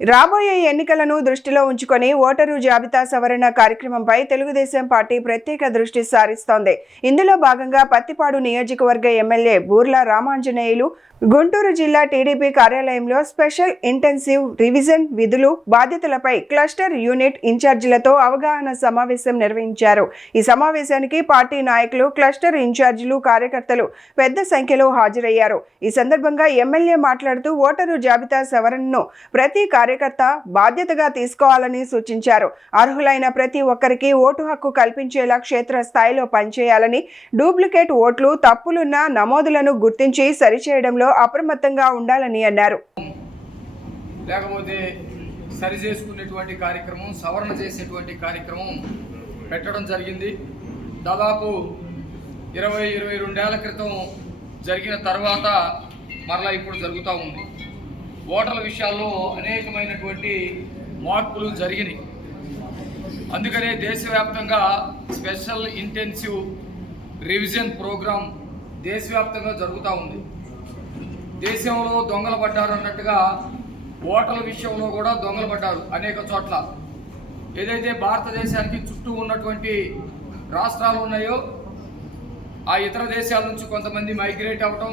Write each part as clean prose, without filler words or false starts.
రాబోయే ఎన్నికలను దృష్టిలో ఉంచుకొని ఓటరు జాబితా సవరణ కార్యక్రమంపై తెలుగుదేశం పార్టీ ప్రత్యేక దృష్టి సారిస్తోంది. ఇందులో భాగంగా పత్తిపాడు నియోజకవర్గ ఎమ్మెల్యే బూర్ల రామాంజనేయులు గుంటూరు జిల్లా టీడీపీ కార్యాలయంలో స్పెషల్ ఇంటెన్సివ్ రివిజన్ విధులు బాధ్యతలపై క్లస్టర్ యూనిట్ ఇన్ఛార్జీలతో అవగాహన సమావేశం నిర్వహించారు. ఈ సమావేశానికి పార్టీ నాయకులు, క్లస్టర్ ఇన్ఛార్జీలు, కార్యకర్తలు పెద్ద సంఖ్యలో హాజరయ్యారు. ఈ సందర్భంగా ఎమ్మెల్యే మాట్లాడుతూ ఓటరు జాబితా సవరణను ప్రతి కార్యకర్త బాధ్యతగా తీసుకోవాలని సూచించారు. అర్హులైన ప్రతి ఒక్కరికి ఓటు హక్కు కల్పించేలా క్షేత్ర స్థాయిలో పనిచేయాలని, డూప్లికేట్ ఓట్లు, తప్పులున్న నమోదులను గుర్తించి సరిచేయడంలో అప్రమత్తంగా ఉండాలని అన్నారు. లేకపోతే సరి చేసుకునేటువంటి కార్యక్రమం, సవరణ చేసేటువంటి కార్యక్రమం పెట్టడం జరిగింది. దాదాపు 22 ఏళ్ల క్రితం జరిగిన తర్వాత మరలా ఇప్పుడు జరుగుతూ ఉంది. ఓటర్ల విషయాల్లో అనేకమైనటువంటి మార్పులు జరిగినాయి. అందుకనే దేశవ్యాప్తంగా స్పెషల్ ఇంటెన్సివ్ రివిజన్ ప్రోగ్రాం దేశవ్యాప్తంగా జరుగుతూ ఉంది. దేశంలో దొంగలు పడ్డారు అన్నట్టుగా ఓటర్ల విషయంలో కూడా దొంగలు పడ్డారు అనేక చోట్ల. ఏదైతే భారతదేశానికి చుట్టూ ఉన్నటువంటి రాష్ట్రాలు ఉన్నాయో ఆ ఇతర దేశాల నుంచి కొంతమంది మైగ్రేట్ అవ్వటం,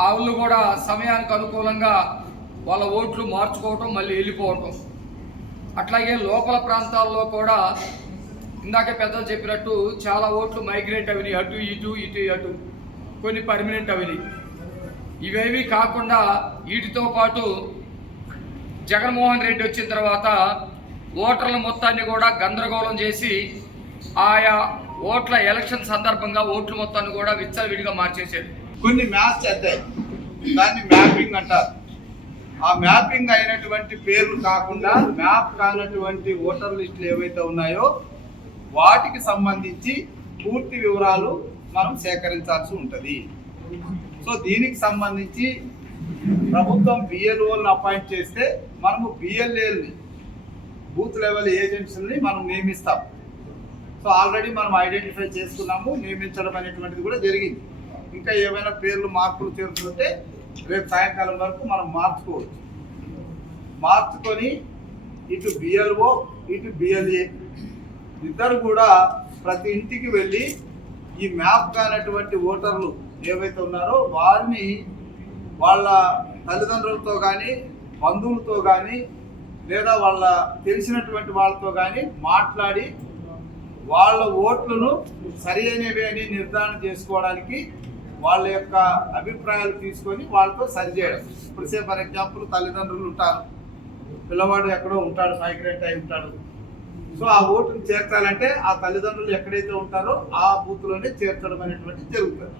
వాళ్ళు కూడా సమయానికి అనుకూలంగా వాళ్ళ ఓట్లు మార్చుకోవటం, మళ్ళీ వెళ్ళిపోవటం. అట్లాగే లోపల ప్రాంతాల్లో కూడా ఇందాక పెద్దలు చెప్పినట్టు చాలా ఓట్లు మైగ్రేట్ అవినాయి, అటు ఇటు ఇటు అటు, కొన్ని పర్మనెంట్ అవినాయి. ఇవేవి కాకుండా వీటితో పాటు జగన్మోహన్ రెడ్డి వచ్చిన తర్వాత ఓటర్ల మొత్తాన్ని కూడా గందరగోళం చేసి ఆయా ఓట్ల ఎలక్షన్ సందర్భంగా ఓట్ల మొత్తాన్ని కూడా విచ్చలవిడిగా మార్చేశారు. కొన్ని మ్యాచ్ చేద్దాయి, దాన్ని మ్యాపింగ్ అంటారు. ఆ మ్యాపింగ్ అయినటువంటి పేర్లు కాకుండా మ్యాప్ కానటువంటి ఓటర్ లిస్టులు ఏవైతే ఉన్నాయో వాటికి సంబంధించి పూర్తి వివరాలు మనం సేకరించాల్సి ఉంటుంది. సో దీనికి సంబంధించి ప్రభుత్వం బిఎల్ఓలను అపాయింట్ చేస్తే మనము బిఎల్ఏల్ని, బూత్ లెవెల్ ఏజెంట్స్ని మనం నియమిస్తాం. సో ఆల్రెడీ మనం ఐడెంటిఫై చేసుకున్నాము, నియమించడం అనేటువంటిది కూడా జరిగింది. ఇంకా ఏమైనా పేర్లు మార్పులు చేరుతుంటే రేపు సాయంకాలం వరకు మనం మార్చుకోవచ్చు. మార్చుకొని ఇటు బిఎల్ఓ ఇటు బిఎల్ఏ ఇద్దరు కూడా ప్రతి ఇంటికి వెళ్ళి ఈ మ్యాప్ కానటువంటి ఓటర్లు ఏవైతే ఉన్నారో వారిని వాళ్ళ తల్లిదండ్రులతో కానీ, బంధువులతో కానీ, లేదా వాళ్ళ తెలిసినటువంటి వాళ్ళతో కానీ మాట్లాడి వాళ్ళ ఓట్లను సరి అయినవి అని నిర్ధారణ చేసుకోవడానికి వాళ్ళ యొక్క అభిప్రాయాలు తీసుకొని వాళ్ళతో సరిచేయడం. ఇప్పుడు ఫర్ ఎగ్జాంపుల్ తల్లిదండ్రులు ఉంటారు, పిల్లవాడు ఎక్కడో ఉంటాడు, మైగ్రేట్ అయి ఉంటాడు. సో ఆ ఓటును చేర్చాలంటే ఆ తల్లిదండ్రులు ఎక్కడైతే ఉంటారో ఆ బూత్లోనే చేర్చడం అనేటువంటి జరుగుతుంది.